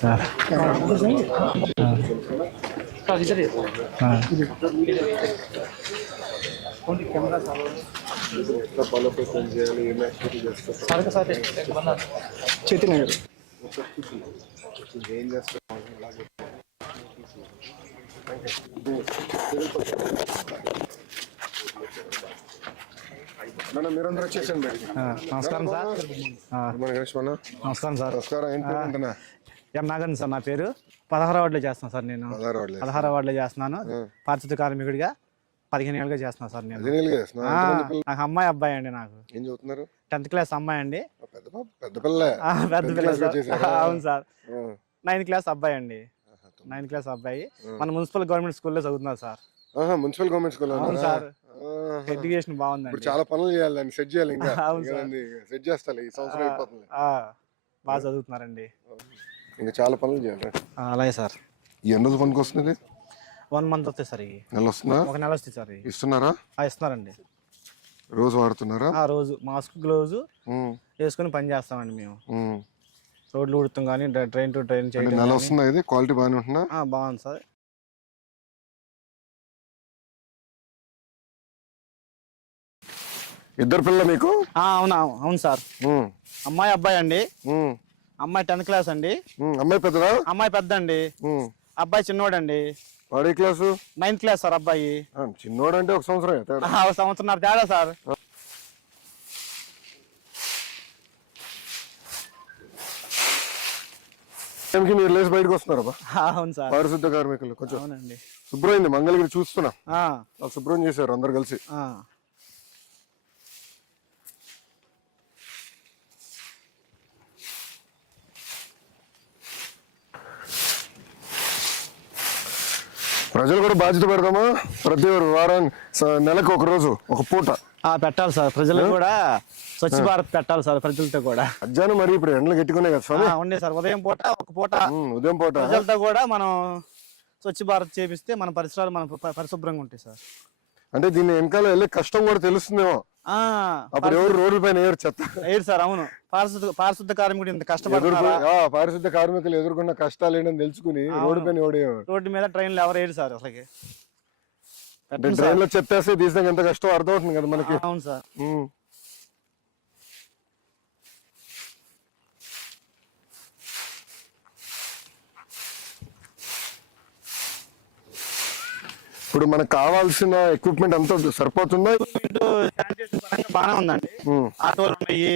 Sir Chaitanya గారు మీరందరూ వచ్చేసండి. నమస్కారం సార్. నమస్కారం సార్. నాగన్ సార్ నా పేరు. 16వ వార్డులో చేస్తున్నాను సార్. నేను 16వ వార్డులో చేస్తున్నాను. పారిశుద్ధ కార్మికుడిగా 15 ఏళ్ళుగా చేస్తున్నాను సార్. నేను నాకు అమ్మాయి అబ్బాయి అండి. నాకు 10th క్లాస్ అమ్మాయి అండి. పెద్ద పిల్ల. అవును సార్. 9th క్లాస్ అబ్బాయి అండి. 9th క్లాస్ అబ్బాయి మన మున్సిపల్ గవర్నమెంట్ స్కూల్లో చదువుతున్నారు సార్. Municipal government school. అవును సార్. ఎడ్యుకేషన్ బాగుందండి. చాలా పనులు చేయాలి, సెట్ చేయాలి. ఇంకా సెట్ చేస్తాను ఈ సంవత్సరం అయిపోతుంది. బాగా చదువుతున్నారండి. ఇంకా చాలా పనులు చేయాలి. అలాగే సార్. ఎన్ని రోజులు పనికి వస్తుంది? 1 month వస్తాయి సార్. నెల వస్తుందా? 1 నెల వస్తాయి సార్. ఇస్తున్నారా? ఇస్తున్నారండి. రోజు వాడుతున్నారా? రోజు మాస్క్ గ్లౌజ్ వేసుకుని పని చేస్తామండి మేము. రోడ్లు ఉడుతాం కానీ ట్రైన్ టు ట్రైన్ చేయడం. నెల వస్తుందా? ఇది క్వాలిటీ బాగానే ఉంటుందా? బాగుంది సార్. ఇద్దరు పిల్లలు మీకు? అవును సార్. అమ్మాయి అబ్బాయి అండి. అమ్మాయి 10th క్లాస్ అండి. అమ్మాయి పెద్దదా? అమ్మాయి పెద్ద అండి. అబ్బాయి చిన్నోడండి. వాడు ఏ క్లాసు? 9th class sir. అబ్బాయి చిన్నోడు అంటే 1 సంవత్సరం. 1 సంవత్సరం తేడా సార్. మీరు లేచి బయటకు వస్తున్నారా? అవును సార్. పారిశుద్ధ కార్మికులు కొంచెం అవునండి. శుభ్రమైంది. మంగళగిరి చూస్తున్నా శుభ్రం చేశారు అందరు కలిసి. ప్రజలు కూడా బాధ్యత పెడదామా? ప్రతి నెలకు ఒక రోజు ఒక పూట పెట్టాలి సార్. ప్రజలు కూడా స్వచ్ఛ భారత్ పెట్టాలి సార్. ప్రజలతో కూడా మధ్యాహ్నం మరి ఇప్పుడు ఎండలు గట్టుకునే కదా సార్. ఉండే సార్. ఉదయం పూట ప్రజలతో కూడా మనం స్వచ్ఛ భారత్ చేపిస్తే మన పరిసరాలు మన పరిశుభ్రంగా ఉంటాయి సార్. అంటే దీన్ని వెనకాల వెళ్ళే కష్టం కూడా తెలుస్తుందేమో. అప్పుడు ఎవరు రోడ్ల పైన చెత్త సార్. అవును. పారిశుద్ధ కార్మికుడు ఇంత కష్టపడుతున్నారు. పారిశుద్ధ కార్మికులు ఎదుర్కొన్న కష్టాలు ఏంటని తెలుసుకుని రోడ్డు పైన రోడ్డు మీద ట్రైన్లు ఎవరు వేయరు సార్. అసలు ట్రైన్ లో చెత్తేస్తే తీసినాక ఎంత కష్టం అర్థమవుతుంది కదా మనకి. అవును సార్. ఇప్పుడు మనకు కావాల్సిన ఎక్విప్మెంట్ అంతా సరిపోతుందా? బాగానే ఉందండి. ఆటోలు ఉన్నాయి,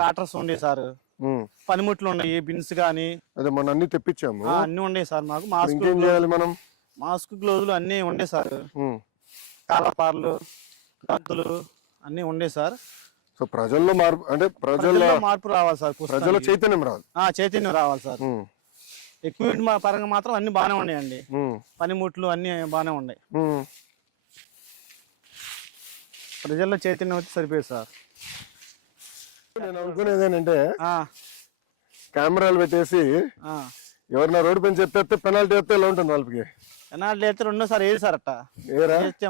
ట్రాక్టర్స్ ఉన్నాయి సార్, పనిముట్లు ఉన్నాయి, బిన్స్ గానీ. అదే మనం అన్ని తెప్పించాము. అన్ని ఉన్నాయి సార్. మాకు మాస్క్ గ్లౌజులు అన్ని ఉండే సార్. కాలపార్లు, గంతులు అన్ని ఉండే సార్. సో ప్రజల్లో మార్పు అంటే మార్పు రావాలి సార్. ప్రజల్లో చైతన్యం రావాలి. చైతన్యం రావాలి సార్. ఎక్విప్మెంట్ పరంగా మాత్రం అన్ని బాగానే ఉన్నాయండి. పనిముట్లు అన్ని బాగానే ఉన్నాయి. ప్రజల్లో చైతన్యం వచ్చి సరిపోయింది సార్. నేను అనుకునేది ఏంటంటే కెమెరాలు పెట్టేసి ఎవరన్నా రోడ్డు పైన చెప్పేస్తే పెనాల్టీ వేస్తే ఎలా ఉంటుంది వాళ్ళకి? పెనాల్టీ అయితే రెండోసారి వేరు సార్. అట్ట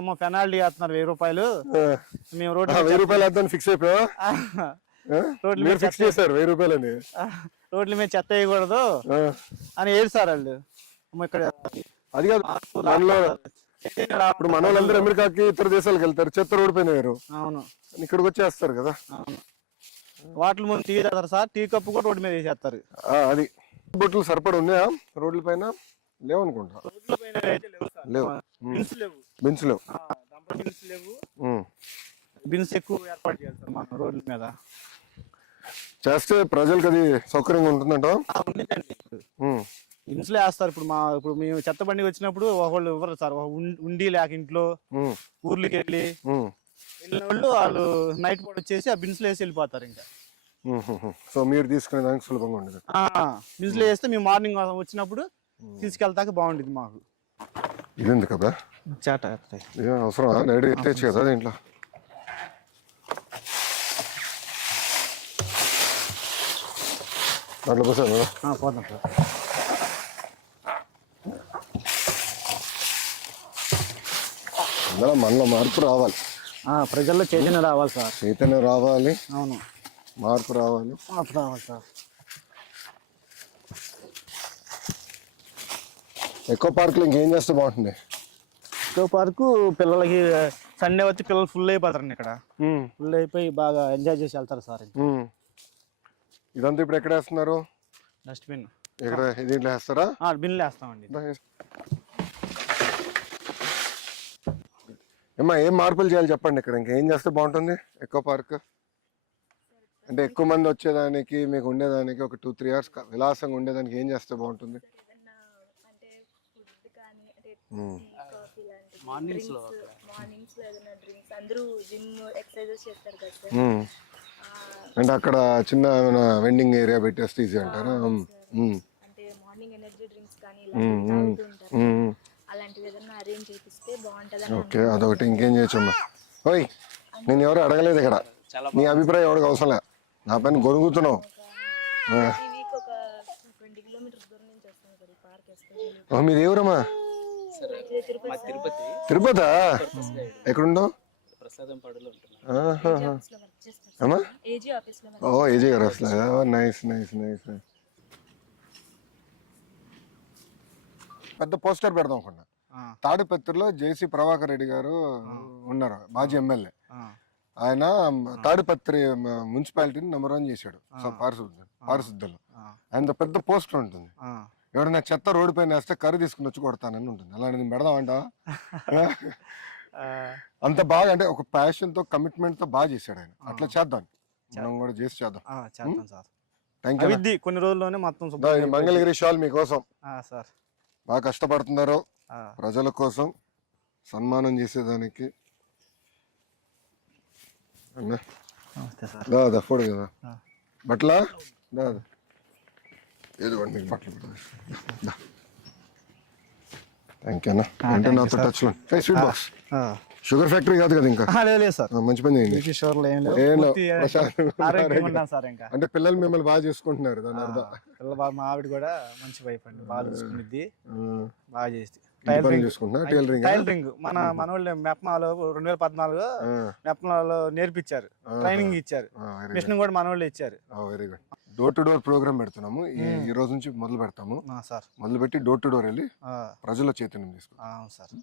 అమ్మో పెనాల్టీ వేస్తున్నారు 1000 రూపాయలు. మేము రోడ్డు 1000 రూపాయలు వేద్దాం ఫిక్స్ అయిపోయా. రోడ్ల మీద ఫిక్స్ చేశారు 1000 రూపాయలని. రోడ్ల మీద చెత్త వేయకూడదు అని ఏడు సార్ వాళ్ళు. ఇక్కడ అది కాదు, ఇప్పుడు మన వాళ్ళందరూ అమెరికాకి ఇతర దేశాలకు వెళ్తారు, చెత్త రోడ్డు పైన వేరు. అవును. ఇక్కడికి వచ్చేస్తారు కదా. వాటర్ ముందు టీ తాగుతారు సార్. టీ కప్పు కూడా రోడ్డు మీద వేసేస్తారు. అది బొట్లు సరిపడి ఉన్నాయా రోడ్ల పైన? లేవనుకుంటా. లేవు. బిన్స్ లేవు. బిన్స్ ఎక్కువ ఏర్పాటు చేయాలి సార్ మన రోడ్ల మీద. చేస్తే ప్రజలకు అది సౌకర్యంగా ఉంటుందంట. బిన్స్లో వేస్తారు. ఇప్పుడు మేము చెత్త బండి వచ్చినప్పుడు ఒకళ్ళు ఇవ్వరు సార్. ఉండి లేక ఇంట్లో ఊర్లకి వెళ్ళిన వాళ్ళు నైట్ పూట వచ్చేసి ఆ బిన్స్లో వేసి వెళ్ళిపోతారు. ఇంకా సో మీరు తీసుకునే దానికి సులభంగా ఉండదు. బిన్స్లో వేస్తే మేము మార్నింగ్ వచ్చినప్పుడు తీసుకెళ్తాక బాగుండేది మాకు. ఇది కదా చేట అవసరం నైట్ ఎత్తేచ్చు కదా దీంట్లో. దాంట్లో పోసాను పోదాం సార్. అందులో మనలో మార్పు రావాలి, ప్రజల్లో చైతన్యం రావాలి సార్. చైతన్యం రావాలి, అవును, మార్పు రావాలి. మార్పు రావాలి సార్. ఎక్కువ పార్కులు ఇంకేం చేస్తే బాగుంటుంది? ఎక్కువ పార్కు పిల్లలకి సండే వచ్చి పిల్లలు ఫుల్ అయిపోతారండి. ఇక్కడ ఫుల్ అయిపోయి బాగా ఎంజాయ్ చేసి వెళ్తారు సార్. ఇదంతా ఇప్పుడు ఎక్కడ వేస్తున్నారు? డస్ట్బిన్ ఇక్కడ దీంట్లో వేస్తారా? బిన్లు వేస్తామండి. ఏమ్మా, ఏం మార్పులు చేయాలి చెప్పండి ఇక్కడ? ఇంకేం చేస్తే బాగుంటుంది ఎక్కువ పార్క్? అంటే ఎక్కువ మంది వచ్చేదానికి, మీకు ఉండేదానికి, ఒక 2-3 hours విలాసంగా ఉండేదానికి ఏం చేస్తే బాగుంటుంది? మార్నింగ్స్ లో ఏదైనా డ్రింక్స్, అందరూ జిమ్ ఎక్సర్సైజెస్ చేస్తారు కదా సార్. అంటే అక్కడ చిన్న ఏమైనా వెండింగ్ ఏరియా పెట్టేస్తే ఈజీ అంటారా? అంటే మార్నింగ్ ఎనర్జీ డ్రింక్స్ కానీ ఇలాంటివి తాగుతూ ఉంటారు. అలాంటివి ఏదైనా అరేంజ్ చేపిస్తే బాగుంటుంది. ఓకే, అదొకటి. ఇంకేం చేయొచ్చమ్మా? ఓయ్, నేను ఎవరు అడగలేదు ఇక్కడ, నీ అభిప్రాయం ఎవరికి అవసరం లే, నా పైన గొరుగుతున్నావు. ఈ వీక్ ఒక 20 kilometers దూరం నుంచి వస్తాం సార్ ఈ పార్క్ ఎస్పెషల్లీ. మీది ఎవరమ్మా? తిరుపతి. ఎక్కడుండవు? ఏజీ ఆఫీస్ లో. ఓ, ఏజీ గారు వస్తా. Nice nice nice. పెద్ద పోస్టర్ పెడదాం అనుకున్నా. తాడిపత్రిలో జేసీ ప్రభాకర్ రెడ్డి గారు ఉన్నారు, మాజీ ఎమ్మెల్యే. ఆయన తాడిపత్రి మున్సిపాలిటీని నెంబర్ 1 చేశాడు పారిశుద్ధ్యంలో. ఆయన పెద్ద పోస్టర్ ఉంటుంది. ఎవరైనా చెత్త రోడ్డు పైన వేస్తే కర్రీ తీసుకుని వచ్చి కొడతానని ఉంటుంది. అలాంటిది పెడదామంట. అంత బాగా, అంటే ఒక ప్యాషన్ తో, కమిట్మెంట్ తో బాగా చేశాడు ఆయన. అట్లా చేద్దాం, మనం కూడా చేసి చేద్దాం. Thank you. కొన్ని రోజుల్లోనే మొత్తం మంగళగిరి షాల్ మీకోసం. సార్ బాగా కష్టపడుతున్నారు ప్రజల కోసం, సన్మానం చేసేదానికి. దాదా ఫోడు కదా బట్లా, దాదా ఏదోండి మీకు బట్టలు. థ్యాంక్ యూ అన్న. అంటే నాతో టచ్ లో స్వీట్ బాక్స్. షుగర్ ఫ్యాక్టరీ కాదు కదా ఇంకా? లేదు సార్, మంచి పని చేయండి. అంటే పిల్లలు మిమ్మల్ని బాగా చూసుకుంటున్నారు, దాని అర్థం. పిల్లలు, మా ఆవిడ కూడా మంచి వైఫ్ అండి, బాగా చూసుకునిద్ది, బాగా చేసి. టైలరింగ్ మన మనోళ్ళు మెప్మాలో 2014 మెప్మాలో నేర్పించారు, ట్రైనింగ్ ఇచ్చారు, మిషన్ కూడా మనోళ్ళు ఇచ్చారు. Very good. Door to door program పెడుతున్నాము ఈ రోజు నుంచి మొదలు పెడతాము. మొదలు పెట్టి డోర్ టు డోర్ వెళ్ళి ప్రజల చైతన్యం తీసుకుంటాం సార్.